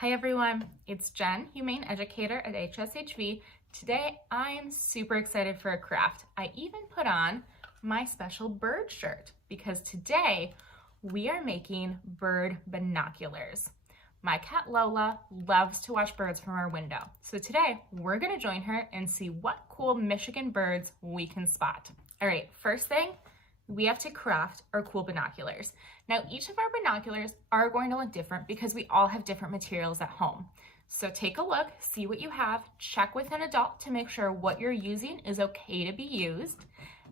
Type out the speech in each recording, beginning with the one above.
Hi everyone, it's Jen, Humane Educator at HSHV. Today I'm super excited for a craft. I even put on my special bird shirt because today we are making bird binoculars. My cat Lola loves to watch birds from our window. So today we're gonna join her and see what cool Michigan birds we can spot. All right, first thing, we have to craft our cool binoculars. Now, each of our binoculars are going to look different because we all have different materials at home. So take a look, see what you have, check with an adult to make sure what you're using is okay to be used,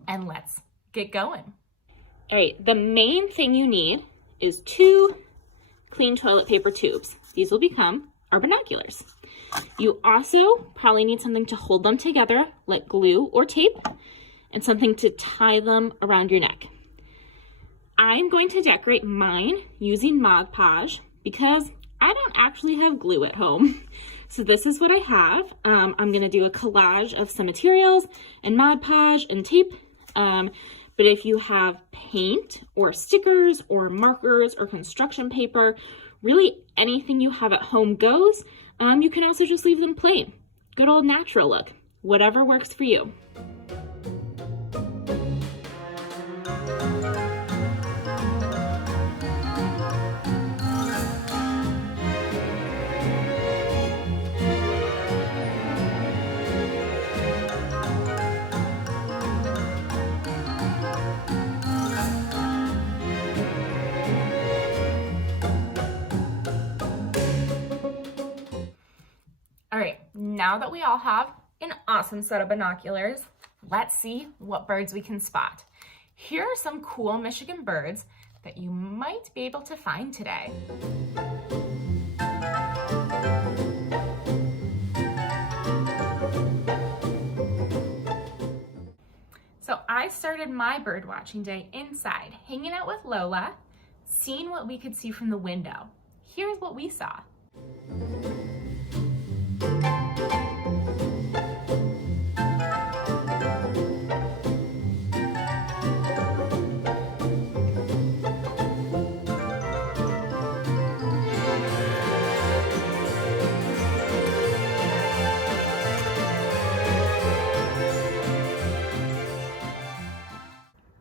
and let's get going. All right, the main thing you need is 2 clean toilet paper tubes. These will become our binoculars. You also probably need something to hold them together, like glue or tape, and something to tie them around your neck. I'm going to decorate mine using Mod Podge because I don't actually have glue at home. So this is what I have. I'm gonna do a collage of some materials and Mod Podge and tape. But if you have paint or stickers or markers or construction paper, really anything you have at home goes. You can also just leave them plain. Good old natural look, whatever works for you. All right, now that we all have an awesome set of binoculars, let's see what birds we can spot. Here are some cool Michigan birds that you might be able to find today. So I started my bird watching day inside, hanging out with Lola, seeing what we could see from the window. Here's what we saw.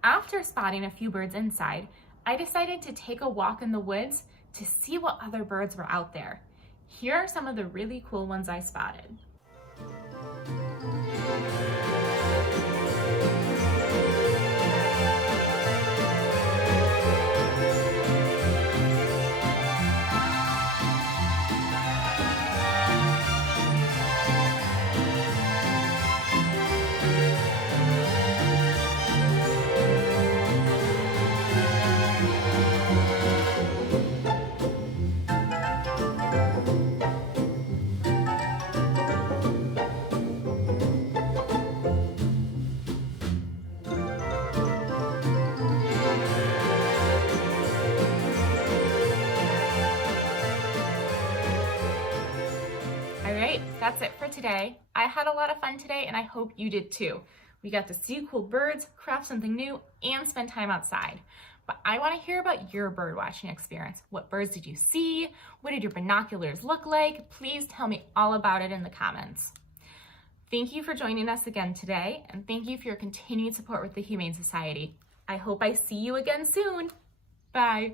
After spotting a few birds inside, I decided to take a walk in the woods to see what other birds were out there. Here are some of the really cool ones I spotted. All right, that's it for today. I had a lot of fun today and I hope you did too. We got to see cool birds, craft something new, and spend time outside. But I want to hear about your bird watching experience. What birds did you see? What did your binoculars look like? Please tell me all about it in the comments. Thank you for joining us again today, and thank you for your continued support with the Humane Society. I hope I see you again soon. Bye.